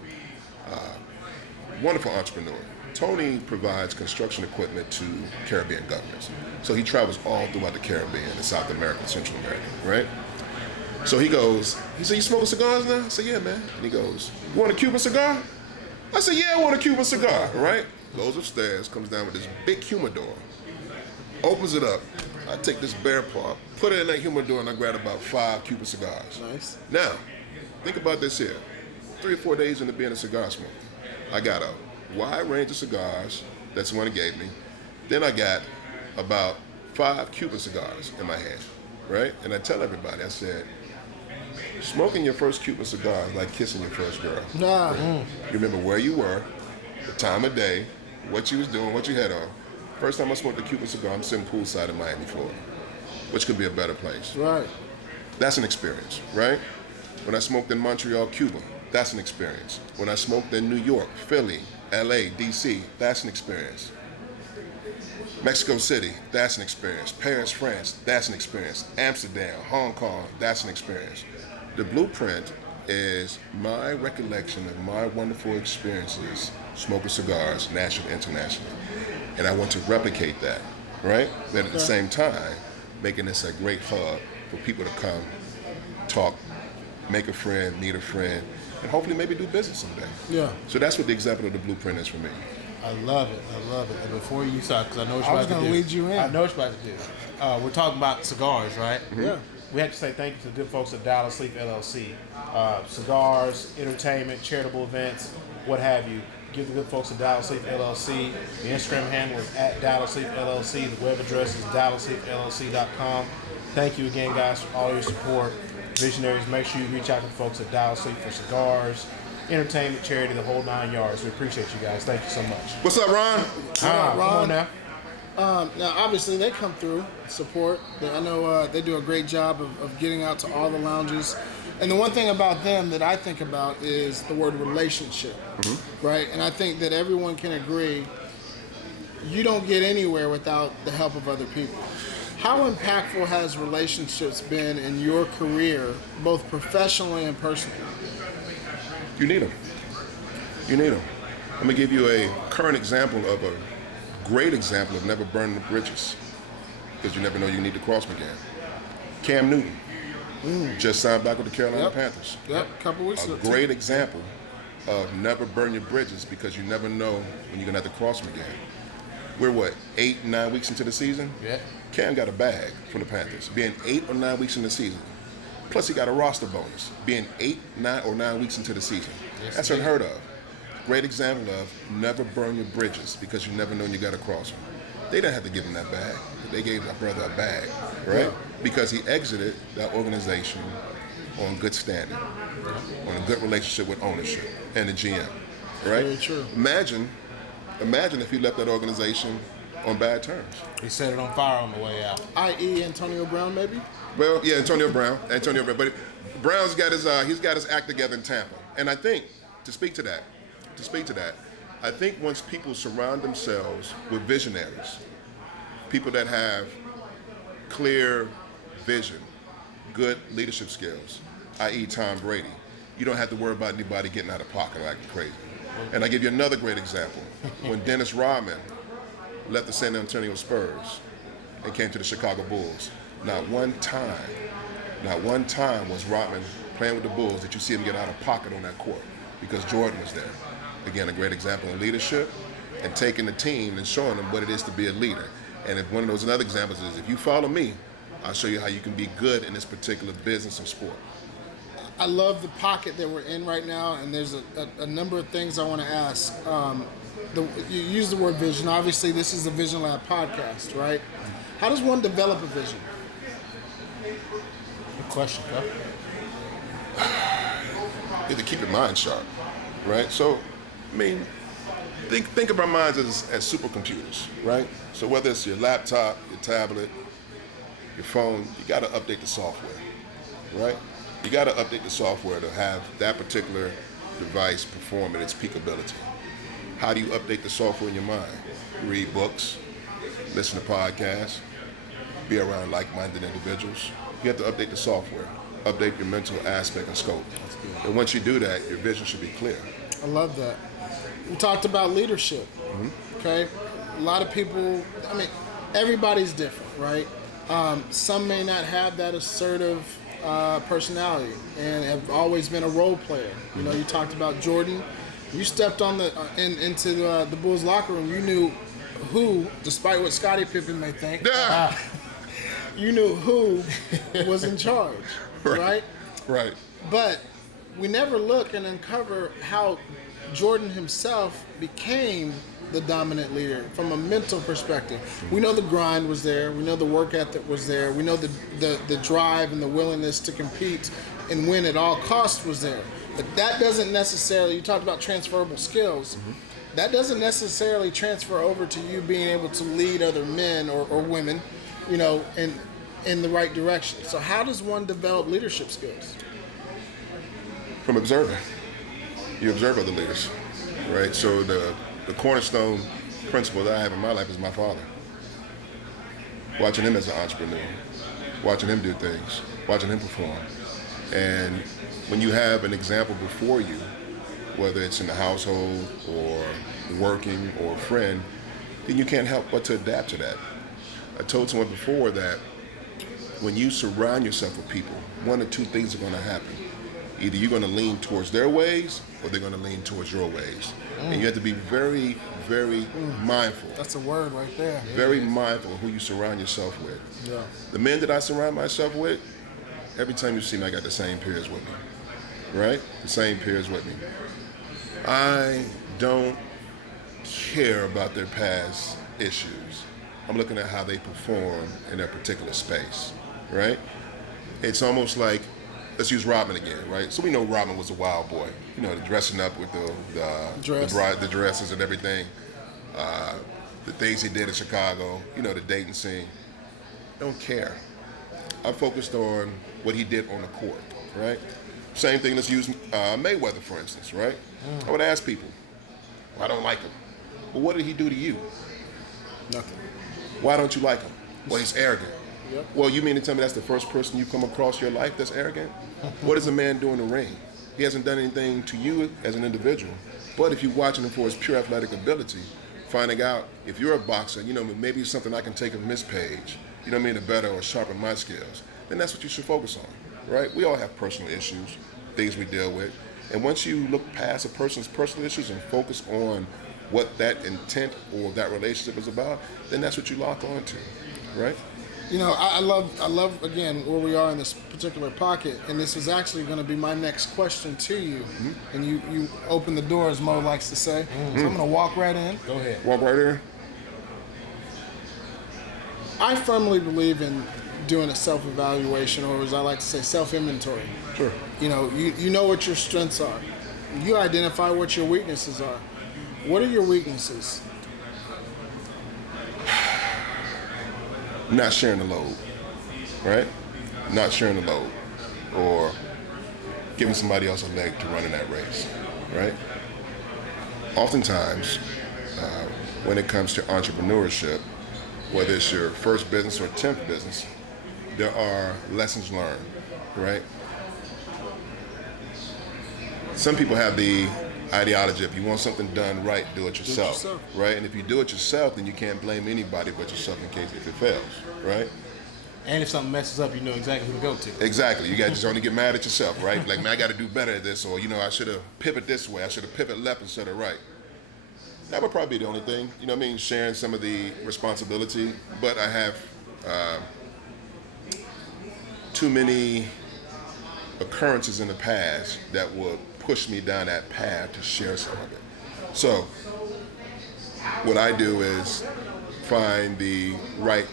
wonderful entrepreneur. Tony provides construction equipment to Caribbean governments. So he travels all throughout the Caribbean and South America, Central America, right? So he said, you smoking cigars now? I said, yeah, man. And he goes, you want a Cuban cigar? I said, yeah, I want a Cuban cigar, right? Goes upstairs, comes down with this big humidor, opens it up. I take this bear paw, put it in that humidor, and I grab about 5 Cuban cigars. Nice. Now, think about this here. 3 or 4 days into being a cigar smoker, I got a wide range of cigars. That's the one he gave me. Then I got about 5 Cuban cigars in my hand, right? And I tell everybody, I said, smoking your first Cuban cigar is like kissing your first girl. Nah. Right? You remember where you were, the time of day, what you was doing, what you had on. First time I smoked a Cuban cigar, I'm sitting poolside in Miami, Florida, which could be a better place. Right. That's an experience, right? When I smoked in Montreal, Cuba, that's an experience. When I smoked in New York, Philly, LA, DC, that's an experience. Mexico City, that's an experience. Paris, France, that's an experience. Amsterdam, Hong Kong, that's an experience. The Blueprint is my recollection of my wonderful experiences smoking cigars, national, international. And I want to replicate that, right? But at the same time, making this a great hub for people to come, talk, make a friend, meet a friend, and hopefully maybe do business someday. Yeah. So that's what the example of the Blueprint is for me. I love it. I love it. And before you start, because I know what I you're was about to gonna do. lead you in. I know what you're about to do. We're talking about cigars, right? Yeah. We have to say thank you to the good folks at Dollar Sleep LLC. Cigars, entertainment, charitable events, what have you. Give the good folks at Dollar Sleep LLC. The Instagram handle is at Dollar Sleep LLC. The web address is dollarsleepllc.com. Thank you again, guys, for all your support. Visionaries, make sure you reach out to the folks at Dollar Sleep for cigars, entertainment, charity, the whole 9 yards. We appreciate you guys. Thank you so much. What's up, Ron? Come on now. Now, obviously, they come through, support. I know they do a great job of getting out to all the lounges. And the one thing about them that I think about is the word relationship, right? And I think that everyone can agree you don't get anywhere without the help of other people. How impactful has relationships been in your career, both professionally and personally? You need them. You need them. I'm going to give you a current example of a great example of never burning the bridges, because you never know you need to cross them again. Cam Newton. Just signed back with the Carolina Panthers. Yep, a couple weeks ago. A great example of never burn your bridges, because you never know when you're going to have to cross them again. We're 8, 9 weeks into the season? Yeah. Cam got a bag from the Panthers, being 8 or 9 weeks in the season. Plus he got a roster bonus, being 8, 9, or 9 weeks into the season. Yes, That's unheard of. Great example of never burn your bridges, because you never know when you got to cross them. They didn't have to give him that bag. They gave that brother a bag, right? Yeah. Because he exited that organization on good standing, on a good relationship with ownership and the GM, right? Very true. Imagine if he left that organization on bad terms. He set it on fire on the way out. I.e. Antonio Brown, maybe? Well, yeah, Antonio Brown, but Brown's got his act together in Tampa, and I think to speak to that, I think once people surround themselves with visionaries, people that have clear vision, good leadership skills, i.e. Tom Brady, you don't have to worry about anybody getting out of pocket like crazy. And I give you another great example. When Dennis Rodman left the San Antonio Spurs and came to the Chicago Bulls, not one time Not one time was Rodman playing with the Bulls did you see him get out of pocket on that court because Jordan was there. Again, a great example of leadership and taking the team and showing them what it is to be a leader. And if one of those other examples is, if you follow me, I'll show you how you can be good in this particular business or sport. I love the pocket that we're in right now, and there's a number of things I want to ask. You use the word vision. Obviously, this is the Vision Lab podcast, right? How does one develop a vision? Good question, Cuff. You have to keep your mind sharp, right? So, I mean, think of our minds as supercomputers, right? So whether it's your laptop, your tablet, your phone, you got to update the software, right? You got to update the software to have that particular device perform at its peak ability. How do you update the software in your mind? Read books, listen to podcasts, be around like-minded individuals. You have to update the software, update your mental aspect and scope. And once you do that, your vision should be clear. I love that. We talked about leadership, okay? A lot of people, I mean, everybody's different, right? Some may not have that assertive personality and have always been a role player. You know, you talked about Jordan. You stepped on into the Bulls locker room. You knew who, despite what Scottie Pippen may think, you knew who was in charge, right? Right. But we never look and uncover how Jordan himself became the dominant leader from a mental perspective. We know the grind was there. We know the work ethic was there. We know the drive and the willingness to compete and win at all costs was there. But that doesn't necessarily, you talked about transferable skills, that doesn't necessarily transfer over to you being able to lead other men or women, you know, in the right direction. So how does one develop leadership skills? From observing. You observe other leaders, right? So the cornerstone principle that I have in my life is my father. Watching him as an entrepreneur, watching him do things, watching him perform. And when you have an example before you, whether it's in the household or working or a friend, then you can't help but to adapt to that. I told someone before that when you surround yourself with people, one or two things are going to happen. Either you're going to lean towards their ways or they're going to lean towards your ways. And you have to be very, very mindful. That's a word right there. Very mindful of who you surround yourself with. Yeah. The men that I surround myself with, every time you see me, I got the same peers with me, right? The same peers with me. I don't care about their past issues. I'm looking at how they perform in their particular space, right? It's almost like, let's use Rodman again, right? So we know Rodman was a wild boy. You know, the dressing up with the dresses and everything. The things he did in Chicago, you know, the dating scene. Don't care. I focused on what he did on the court, right? Same thing, let's use Mayweather, for instance, right? I would ask people, well, I don't like him. But what did he do to you? Nothing. Why don't you like him? Well, he's arrogant. Yep. Well, you mean to tell me that's the first person you've come across your life that's arrogant? What does a man do in the ring? He hasn't done anything to you as an individual. But if you're watching him for his pure athletic ability, finding out if you're a boxer, you know, maybe it's something I can take from this page, you know what I mean, to better or sharpen my skills, then that's what you should focus on, right? We all have personal issues, things we deal with. And once you look past a person's personal issues and focus on what that intent or that relationship is about, then that's what you lock on to, right? You know, I love again where we are in this particular pocket, and this is actually going to be my next question to you. And you open the door, as Mo likes to say. So I'm going to walk right in. Go ahead. Walk right in. I firmly believe in doing a self-evaluation, or as I like to say, self-inventory. Sure. You know, you know what your strengths are. You identify what your weaknesses are. What are your weaknesses? Not sharing the load, right? Not sharing the load, or giving somebody else a leg to run in that race, right? Oftentimes, when it comes to entrepreneurship, whether it's your first business or 10th business, there are lessons learned, right? Some people have the ideology, if you want something done right, do it yourself, right? And if you do it yourself, then you can't blame anybody but yourself in case if it fails, right? And if something messes up, you know exactly who to go to. Exactly. You got to just only get mad at yourself, right? Like, man, I got to do better at this, or, I should have pivoted this way. I should have pivoted left instead of right. That would probably be the only thing, sharing some of the responsibility. But I have too many occurrences in the past that would push me down that path to share some of it. So what I do is find the right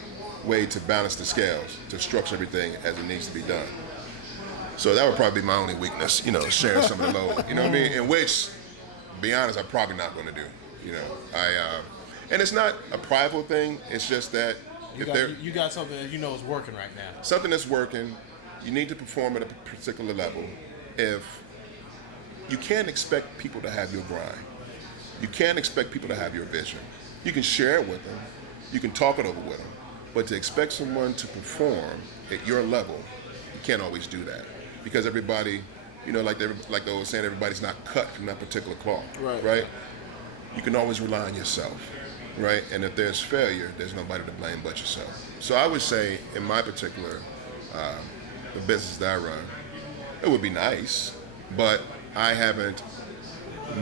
way to balance the scales, to structure everything as it needs to be done. So that would probably be my only weakness, sharing some of the load. You know what I mean? In which, to be honest, I'm probably not going to do. And it's not a prideful thing. It's just that you got something that is working right now. Something that's working, you need to perform at a particular level. If you can't expect people to have your grind, you can't expect people to have your vision. You can share it with them, you can talk it over with them, but to expect someone to perform at your level, you can't always do that, because everybody, like they were saying, everybody's not cut from that particular cloth, right? You can always rely on yourself, right? And if there's failure, there's nobody to blame but yourself. So I would say, in my particular, the business that I run, it would be nice, but I haven't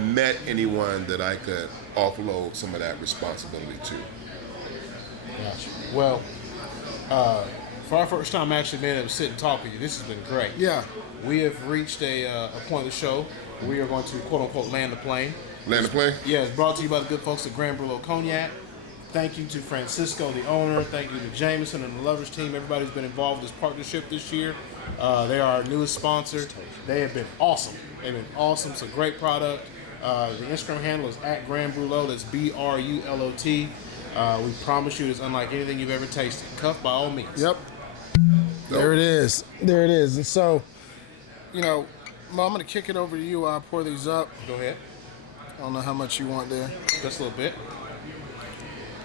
met anyone that I could offload some of that responsibility to. Gotcha. Well, for our first time actually being able to sit and talk with you, this has been great. Yeah. We have reached a point of the show where we are going to, quote unquote, land the plane. Land the plane? Yeah, it's brought to you by the good folks at Grand Brulot Cognac. Thank you to Francisco, the owner. Thank you to Jameson and the Lovers team. Everybody who's been involved in this partnership this year. They are our newest sponsor. They have been awesome. They've been awesome. It's a great product. The Instagram handle is at Grand Brulot. That's BRULOT. We promise you it's unlike anything you've ever tasted. Cuff by all means. Yep. There it is. There it is. And so, Mo, I'm going to kick it over to you while I pour these up. Go ahead. I don't know how much you want there. Just a little bit.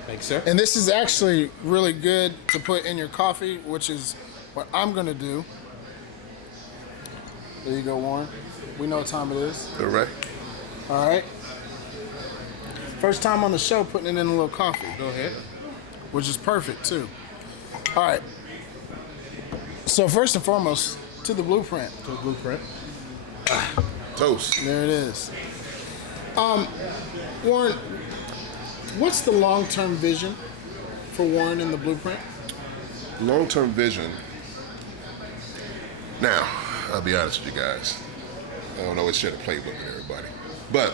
Thanks, sir. And this is actually really good to put in your coffee, which is what I'm going to do. There you go, Warren. We know what time it is. All right. All right. First time on the show putting it in a little coffee. Go ahead. Which is perfect, too. All right. So first and foremost, to the Blueprint. To the Blueprint. Toast. There it is. Warren, what's the long-term vision for Warren and the Blueprint? Long-term vision. Now, I'll be honest with you guys. I don't always share the playbook with everybody. But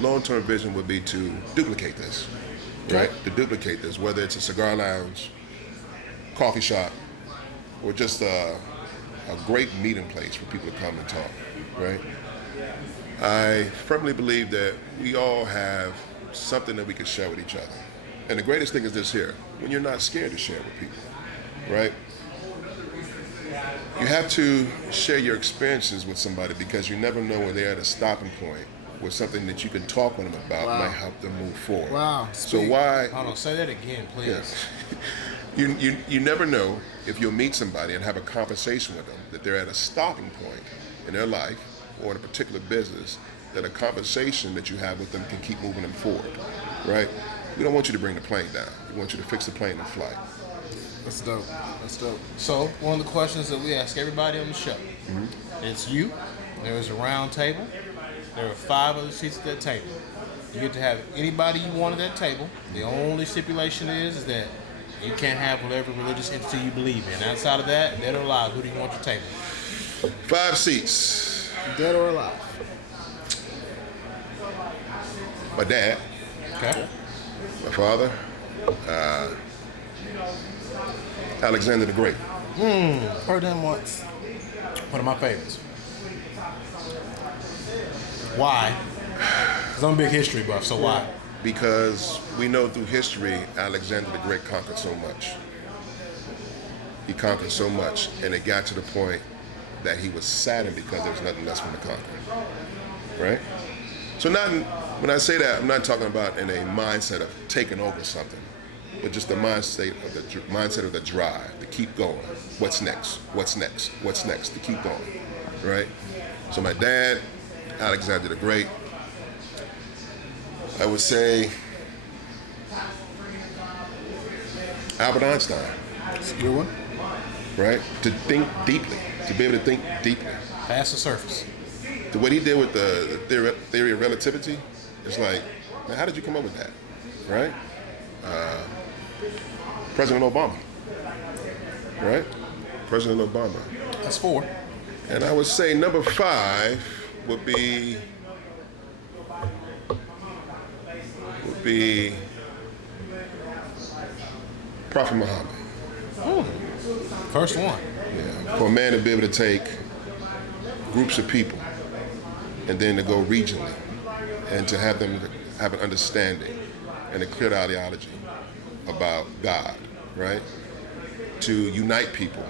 long-term vision would be to duplicate this, right? To duplicate this, whether it's a cigar lounge, coffee shop, or just a great meeting place for people to come and talk, right? I firmly believe that we all have something that we can share with each other. And the greatest thing is this here, when you're not scared to share with people, right? You have to share your experiences with somebody, because you never know when they're at a stopping point with something that you can talk with them about. Might help them move forward. Wow. So why? Hold on, say that again, please. Yeah. You never know if you'll meet somebody and have a conversation with them that they're at a stopping point in their life or in a particular business, that a conversation that you have with them can keep moving them forward, right? We don't want you to bring the plane down. We want you to fix the plane in flight. That's dope. That's dope. So, one of the questions that we ask everybody on the show, it's you, there is a round table, there are 5 other seats at that table. You get to have anybody you want at that table. The only stipulation is that you can't have whatever religious entity you believe in. Outside of that, dead or alive, who do you want at your table? 5 seats. Dead or alive? My dad. Okay. My father. Alexander the Great. Heard him once. One of my favorites. Why? Because I'm a big history buff, so why? Because we know through history, Alexander the Great conquered so much. He conquered so much, and it got to the point that he was saddened because there was nothing less for him to conquer. Right? So when I say that, I'm not talking about in a mindset of taking over something, but just the mindset of the drive, to keep going. What's next? What's next? What's next? To keep going. Right? So my dad, Alexander the Great, I would say Albert Einstein. That's a good one. right? To think deeply, to be able to think deeply. Past the surface. What he did with the theory of relativity, it's like, man, how did you come up with that, right? President Obama, right? President Obama. That's 4. And I would say number 5 would be Prophet Muhammad. First one. Yeah. For a man to be able to take groups of people and then to go regionally and to have them have an understanding and a clear ideology about God, right? To unite people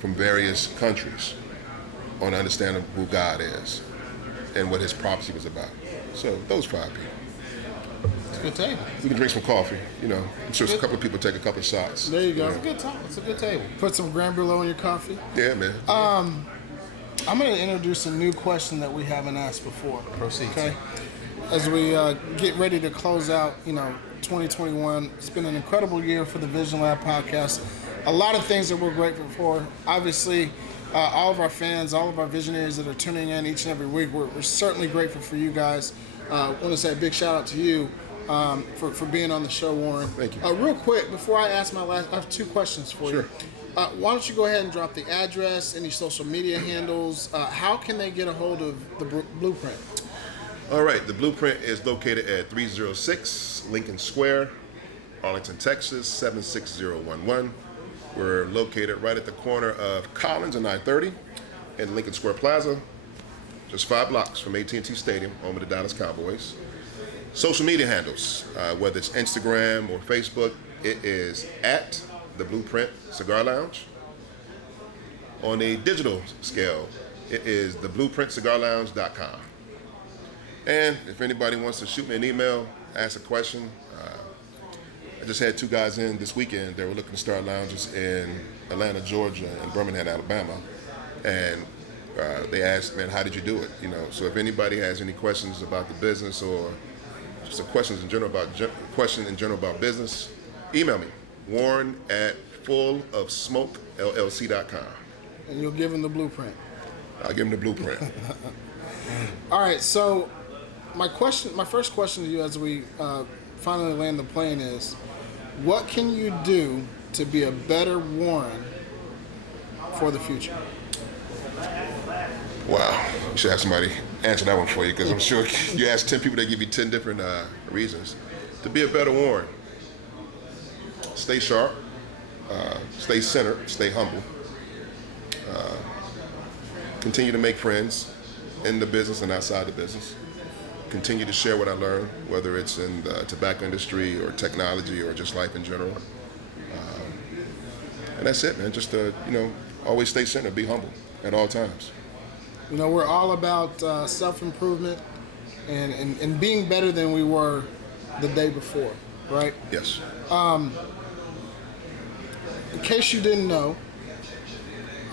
from various countries on understanding who God is and what his prophecy was about. So those 5 people. It's a good table. We can drink some coffee, you know. I'm sure a couple of people take a couple of shots. There you go. It's a good time. It's a good table. Put some Grand Brûlot in your coffee. Yeah, man. I'm going to introduce a new question that we haven't asked before. Proceed. Okay. As we get ready to close out, 2021. It's been an incredible year for the TheVisionLab podcast. A lot of things that we're grateful for. Obviously, all of our fans, all of our visionaries that are tuning in each and every week, we're certainly grateful for you guys. I want to say a big shout out to you for being on the show, Warren. Thank you. Real quick, before I ask I have 2 questions for you. Why don't you go ahead and drop the address, any social media handles? How can they get a hold of the Blueprint? All right, the Blueprint is located at 306 Lincoln Square, Arlington, Texas, 76011. We're located right at the corner of Collins and I-30 in Lincoln Square Plaza, just 5 blocks from AT&T Stadium, home of the Dallas Cowboys. Social media handles, whether it's Instagram or Facebook, it is at the Blueprint Cigar Lounge. On a digital scale, it is theblueprintcigarlounge.com. And if anybody wants to shoot me an email, ask a question, I just had 2 guys in this weekend. They were looking to start lounges in Atlanta, Georgia, and Birmingham, Alabama. And they asked, man, how did you do it? So if anybody has any questions about the business or just questions in general about business, email me, warren@fullofsmokellc.com. And you'll give them the Blueprint. I'll give them the Blueprint. All right, so my first question to you as we finally land the plane is, what can you do to be a better Warren for the future? Wow, you should have somebody answer that one for you, because I'm sure you ask 10 people, they give you 10 different reasons. To be a better Warren, stay sharp, stay centered, stay humble, continue to make friends in the business and outside the business, continue to share what I learned, whether it's in the tobacco industry or technology or just life in general. And that's it, man. Just, always stay centered, be humble at all times. We're all about self-improvement and being better than we were the day before, right? Yes. In case you didn't know,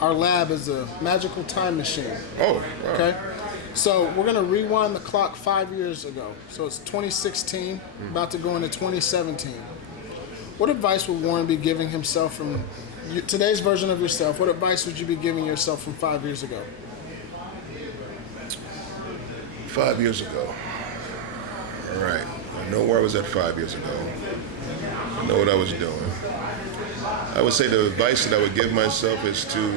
our lab is a magical time machine. Oh, wow. Okay? So we're going to rewind the clock 5 years ago. So it's 2016, about to go into 2017. What advice would Warren be giving himself from today's version of yourself? What advice would you be giving yourself from 5 years ago? 5 years ago. All right. I know where I was at 5 years ago. I know what I was doing. I would say the advice that I would give myself is to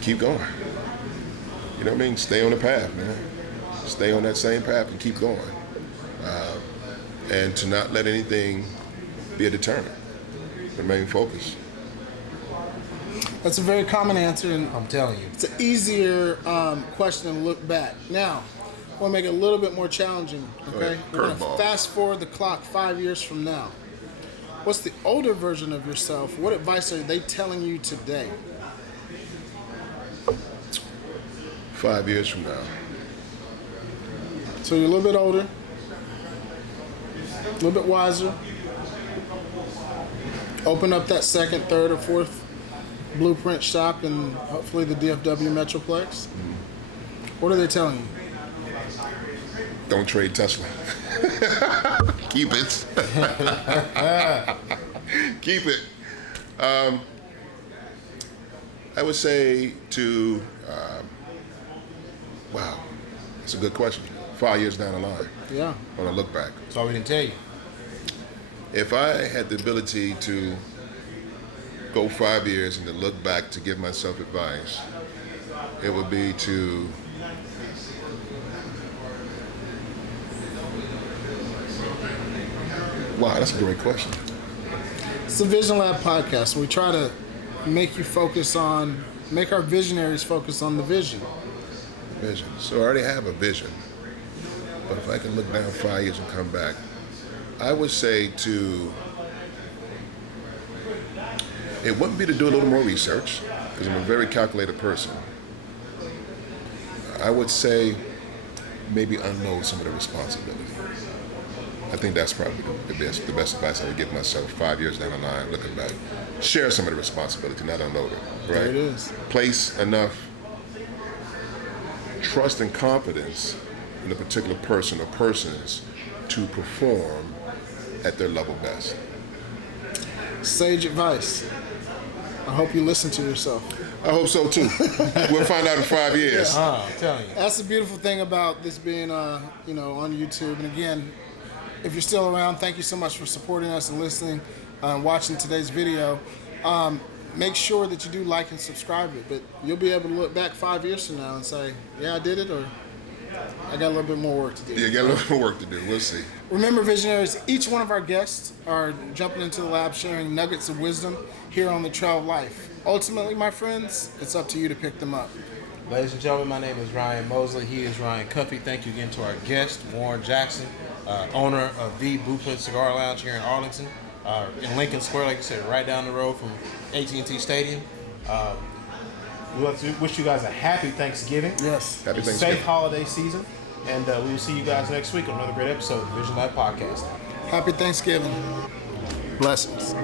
keep going. You know what I mean? Stay on the path, man. Stay on that same path and keep going. And to not let anything be a deterrent. Remain focused. That's a very common answer, and I'm telling you. it's an easier question to look back. Now, I want to make it a little bit more challenging, okay? We're going to Curveball. fast forward the clock 5 years from now. What's the older version of yourself? What advice are they telling you today? 5 years from now. So you're a little bit older, a little bit wiser. Open up that second, third, or fourth Blueprint shop in hopefully the DFW Metroplex. What are they telling you? Don't trade Tesla. Keep it. Keep it. I would say to, wow, that's a good question. 5 years down the line, Yeah. when I look back. That's all we didn't tell you. If I had the ability to go 5 years and to look back to give myself advice, it would be to wow, that's a great question. It's the Vision Lab podcast. We try to make our visionaries focus on the vision. Vision. So I already have a vision. But if I can look down 5 years and come back, I would say it wouldn't be to do a little more research, because I'm a very calculated person. I would say maybe unload some of the responsibility. I think that's probably the best advice I would give myself 5 years down the line, looking back. Share some of the responsibility, not unload it. Right? There it is. Place enough trust and confidence in a particular person or persons to perform at their level best. Sage advice. I hope you listen to yourself. I hope so too. We'll find out in 5 years. I'm telling you. That's the beautiful thing about this being, on YouTube. And again, if you're still around, thank you so much for supporting us and listening and watching today's video. Make sure that you do like and subscribe it. But you'll be able to look back 5 years from now and say, yeah, I did it, or I got a little bit more work to do. Yeah, got a little more work to do. We'll see. Remember, visionaries, each one of our guests are jumping into the lab sharing nuggets of wisdom here on the Trail of Life. Ultimately, my friends, it's up to you to pick them up. Ladies and gentlemen, my name is Ryan Mosley. He is Ryan Cuffey. Thank you again to our guest, Warren Jackson, owner of the Blueprint Cigar Lounge here in Arlington, in Lincoln Square, like you said, right down the road from AT&T Stadium. We want to wish you guys a happy Thanksgiving. Yes. Happy A Thanksgiving. safe holiday season. And we will see you guys next week on another great episode of the Vision Lab Podcast. Happy Thanksgiving. Blessings.